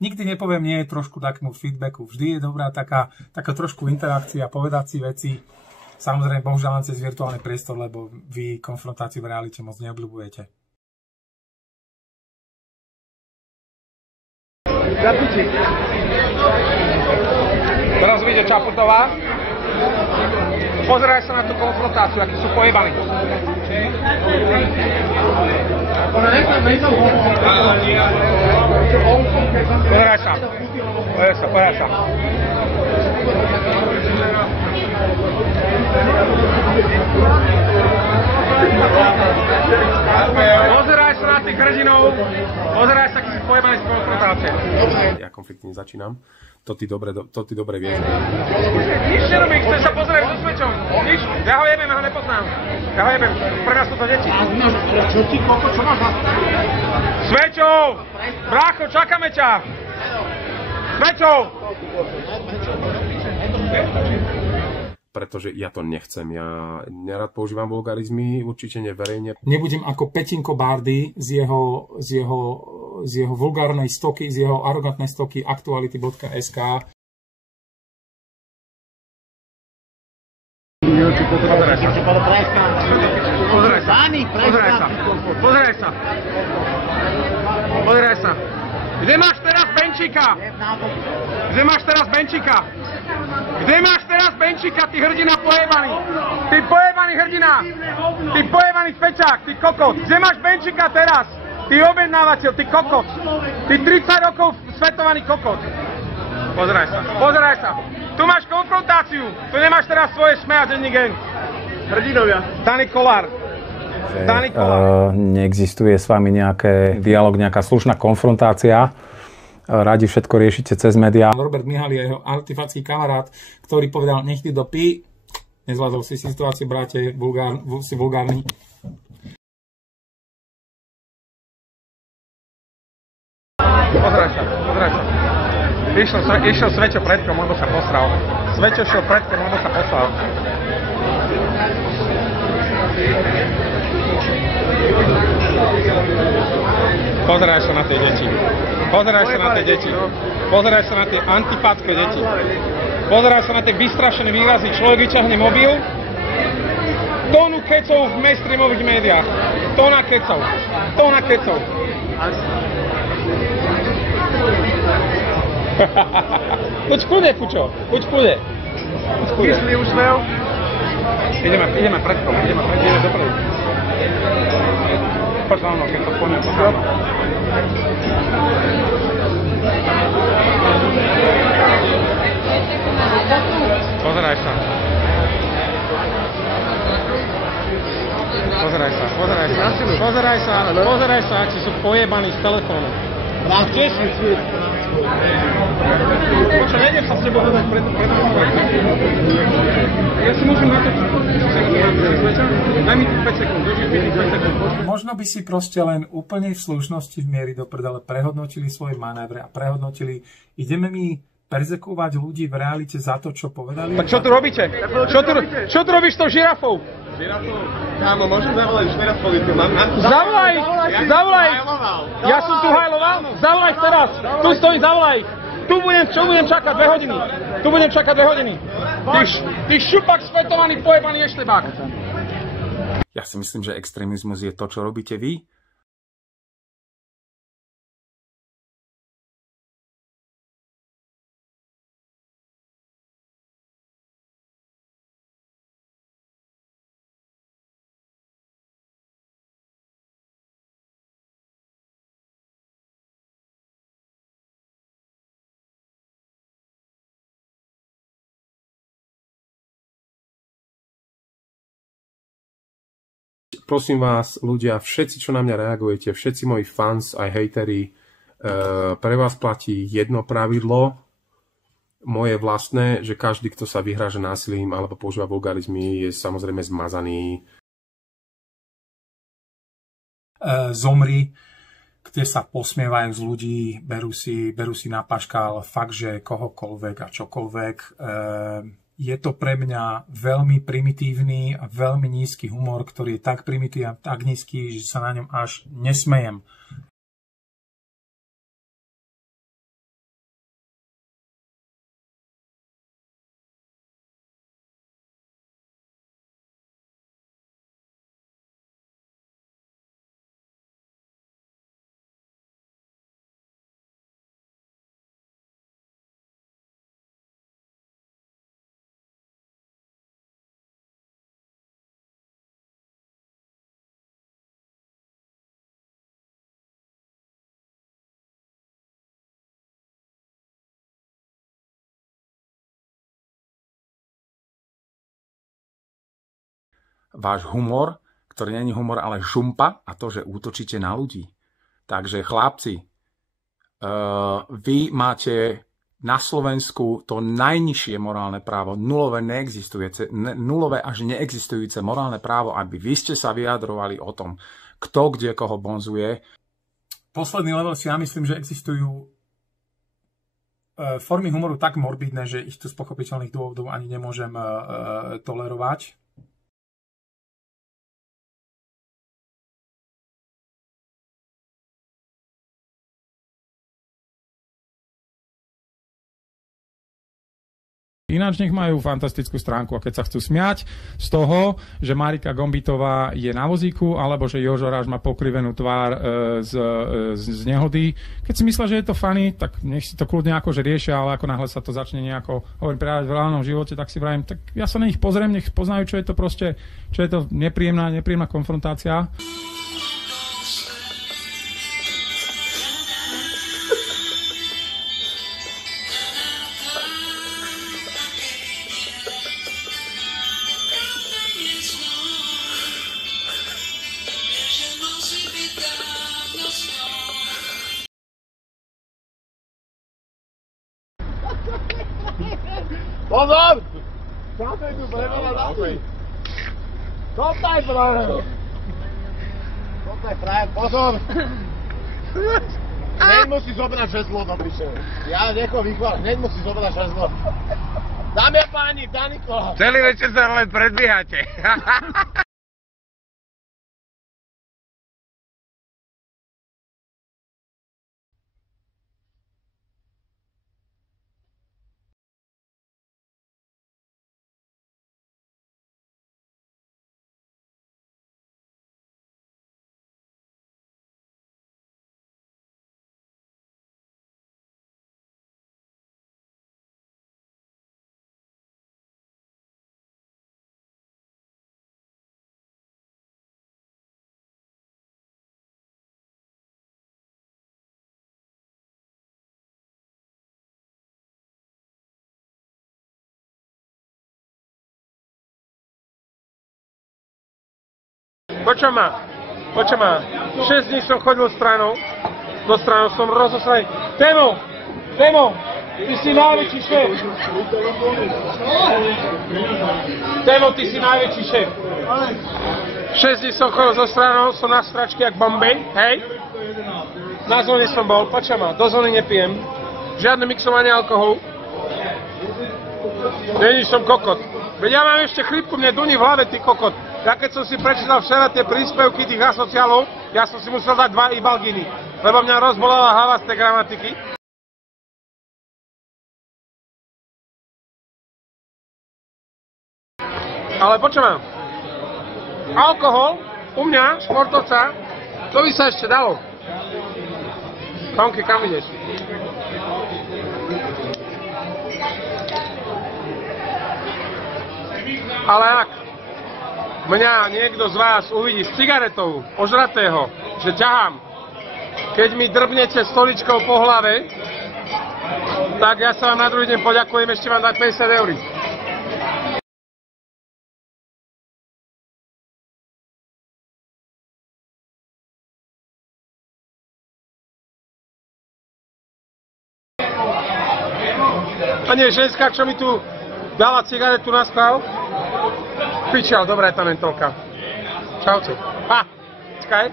nikdy nepoviem nie trošku takému feedbacku. Vždy je dobrá taká trošku interakcia, povedať si veci. Samozrejme, bohužiaľ len cez virtuálny priestor, lebo vy konfrontáciu v realite moc neobľúbujete. Teraz vyjde Čaputová. Pozeraj sa na tú konfrontáciu, akí sú pojebaní. Pozeraj sa. Pozeraj sa. Pozeraj sa na tých hrdinov. Pozeraj sa, akí sú pojebaní z konfrontácie. Ja konfliktne začínam. To ty dobre vieš. Nič nerobí, chceš sa pozrieť so Svečom. Nič, ja ho jebem, ja ho nepoznám. Ja ho jebem, pre nás sú to deti. Čo ty, koľko, čo máš na... Svečo! Brácho, čakáme ťa! Svečo! Pretože ja to nechcem. Ja nerad používam vulgarizmy, určite neverejne. Nebudem ako Petinko Bárdy z jeho vulgárnej stoky, z jeho arogantnej stoky aktuality.sk. Pozeraj sa. Pozeraj sa. Pozeraj sa. Pozeraj sa. Pozeraj sa. Kde máš teraz Benčíka? Kde máš teraz Benčíka? Kde máš teraz Benčíka, ty hrdina pojebaný? Ty pojebaný hrdina! Ty pojebaný spečák, ty kokot! Kde máš Benčíka teraz? Ty objednávateľ, ty kokot! Ty 30 rokov svetovaný kokot! Pozeraj sa, pozeraj sa! Tu máš konfrontáciu! Tu nemáš teraz svoje SME a denní gang! Hrdinovia! Dani Kolár! Neexistuje s vami nejaký dialog, nejaká slušná konfrontácia. Radi všetko riešite cez médiá. Robert Mihal je jeho antifacký kamarát, ktorý povedal, nech ty do pí. Nezvládol si situáciu, bráte, si vulgárny. Pozeraj sa, pozeraj sa. Išiel Sveťo predkom, lebo sa posral. Sveťo šiel predkom, lebo sa posral. Pozeraj sa na tie deti. Pozeraj sa na tie deti. Pozeraj sa na tie antipátske deti. Pozeraj sa na tie vystrašené výrazy. Človek vyťahne mobil. Tónu kecov v mainstreamových médiách. Tóna kecov. Tóna kecov. Poď kľude, Pučo. Poď kľude. Kyslý úsmev. Ideme predkom. Ideme dopredu. Poď za mnou, keď to poďme. Pozeraj sa. Pozeraj sa, pozeraj sa. Pozeraj sa, pozeraj sa, či sú pojebaní z telefónu. Kde si? Počo, nejdem sa s tebou hľadať pred Ja si môžem natočiť. Daj mi 5 sekúnd, dožiť mi 5 sekúnd. Možno by si proste len úplne v slušnosti v miery do prdele prehodnotili svoje manévre a prehodnotili, ideme mi perzekúvať ľudí v realite za to, čo povedali. Tak čo tu robíte? Čo tu robíš s tou žirafou? Kámo, môžem zavolať už teraz políciu. Zavolaj! Zavolaj! Ja som tu hajloval? Zavolaj teraz! Tu stojím, zavolaj! Čo budem čakať 2 hodiny? Tu budem čakať 2 hodiny. Ty šupak svetovaný, pojebaný eštebák. Ja si myslím, že extrémizmus je to, čo robíte vy. Prosím vás, ľudia, všetci, čo na mňa reagujete, všetci moji fans aj hejteri, pre vás platí jedno pravidlo, moje vlastné, že každý, kto sa vyhráža násilím alebo používa vulgarizmy, je samozrejme zmazaný. Zomri, kde sa posmievajú z ľudí, berú si na paškal fakt, že kohokoľvek a čokoľvek. Je to pre mňa veľmi primitívny a veľmi nízky humor, ktorý je tak primitívny a tak nízky, že sa na ňom až nesmejem. váš humor, ktorý nie je humor, ale žumpa a to, že útočíte na ľudí. Takže chlapci, vy máte na Slovensku to najnižšie morálne právo, nulové až neexistujúce morálne právo, aby vy ste sa vyjadrovali o tom, kto kde koho bonzuje. Posledný level si ja myslím, že existujú formy humoru tak morbidné, že ich tu z pochopiteľných dôvodov ani nemôžem tolerovať. Ináč nech majú fantastickú stránku a keď sa chcú smiať z toho, že Marika Gombitová je na vozíku alebo že Jožo Ráž má pokrivenú tvár z nehody. Keď si myslia, že je to funny, tak nech si to kľudne akože riešia, ale ako náhle sa to začne nejako prejavovať v reálnom živote, tak si vravím, tak ja sa na nich pozriem, nech poznajú, čo je to proste, čo je to nepríjemná konfrontácia. Pozor! Čakaj tu, preveľa dati! Koptaj, frajer! Koptaj, frajer, pozor! Hneď musí zobrať žezlo do piče. Ja niekoho vychválim, hneď musí zobrať žezlo. Dámy a páni, Daniko! Celý večer sa len predbiehate. Počuj ma, 6 dní som chodil stranou, do stranou som rozosraný. Témo, ty si najväčší šéf. Témo, ty si najväčší šéf. 6 dní som chodil zo stranou, som na stračke jak Bombay, hej. Na zóne som bol, počuj ma, do zóny nepijem. Žiadne mixovanie alkoholu. Není som kokot. Veď ja mám ešte chrípku, mne duní v hlave, ty kokot. Ja keď som si prečítal včera tie príspevky tých asociálov, ja som si musel dať 2 ibalginy, lebo mňa rozbolela hlava z tej gramatiky. Ale počúvam, alkohol u mňa, športovca, to by sa ešte dalo. Tomky, kam ideš? Ale ak mňa niekto z vás uvidí s cigaretou ožratého, že ťahám, keď mi drbnete stoličkou po hlave, tak ja sa vám na druhý deň poďakujem, ešte vám dať 50 eur. A nie, ženská, čo mi tu dala cigaretu na stav? Pičal, dobrá je tá mentolka. Čauci. Čakaj.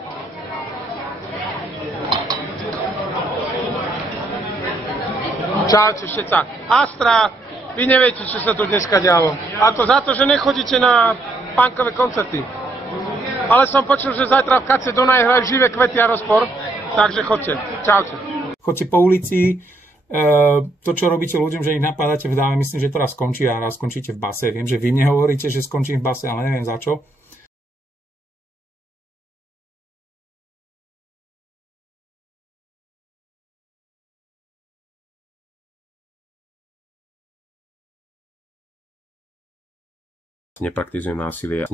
Čauci, všetca. Astra, vy neviete, čo sa tu dneska dialo. A to za to, že nechodíte na punkové koncerty. Ale som počul, že zajtra v Kace Dunaj hrajú Živé kvety a rozpor. Takže chodte. Čauci. Chodte po ulici, to, čo robíte ľuďom, že ich napádate v dáme, myslím, že to raz skončí a raz skončíte v base. Viem, že vy mne hovoríte, že skončím v base, ale neviem za čo. Nepraktizujem násilie.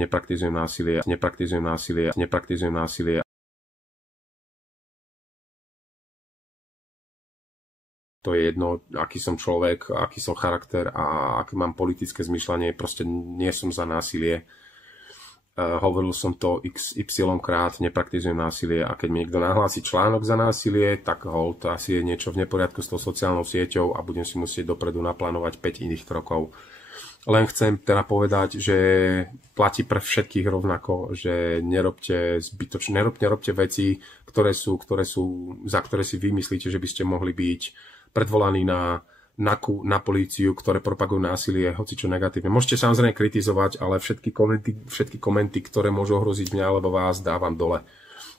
To je jedno, aký som človek, aký som charakter a aký mám politické zmyšľanie, proste nie som za násilie. hovoril som to XY krát, nepraktizujem násilie a keď mi niekto nahlási článok za násilie, tak hold, asi je niečo v neporiadku s tou sociálnou sieťou a budem si musieť dopredu naplánovať 5 iných krokov. Len chcem teda povedať, že platí pre všetkých rovnako, že nerobte veci, za ktoré si vymyslíte, že by ste mohli byť predvolaní na políciu, ktoré propagujú násilie, hoci čo negatívne. Môžete samozrejme kritizovať, ale všetky komenty, ktoré môžu ohroziť mňa alebo vás, dávam dole.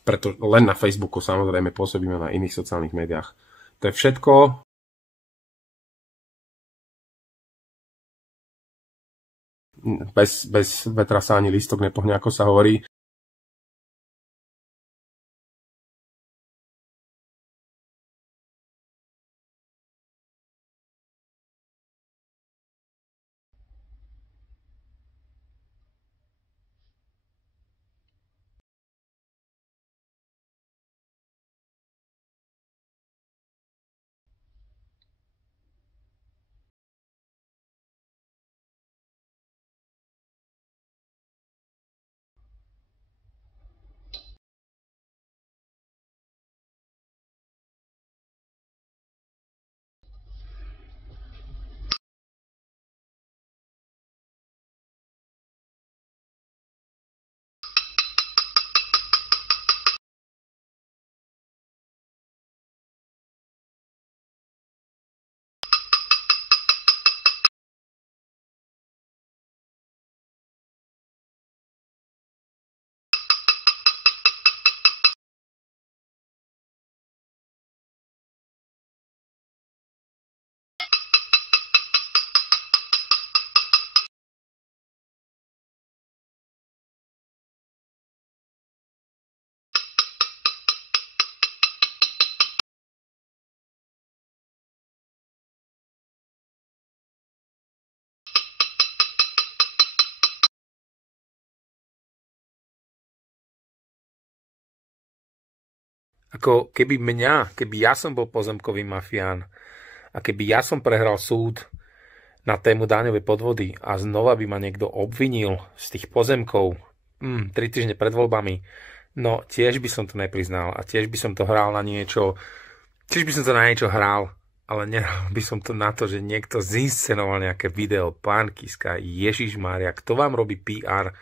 Preto len na Facebooku samozrejme pôsobíme na iných sociálnych médiách. To je všetko. Bez vetra sa ani lístok nepohne, ako sa hovorí. Ako keby ja som bol pozemkový mafián a keby ja som prehral súd na tému daňové podvody a znova by ma niekto obvinil z tých pozemkov 3 týždne pred voľbami, no tiež by som to nepriznal a tiež by som to hral na niečo, ale nehral by som to na to, že niekto zinscenoval nejaké video, pán Kiska, Ježišmária, kto vám robí PR?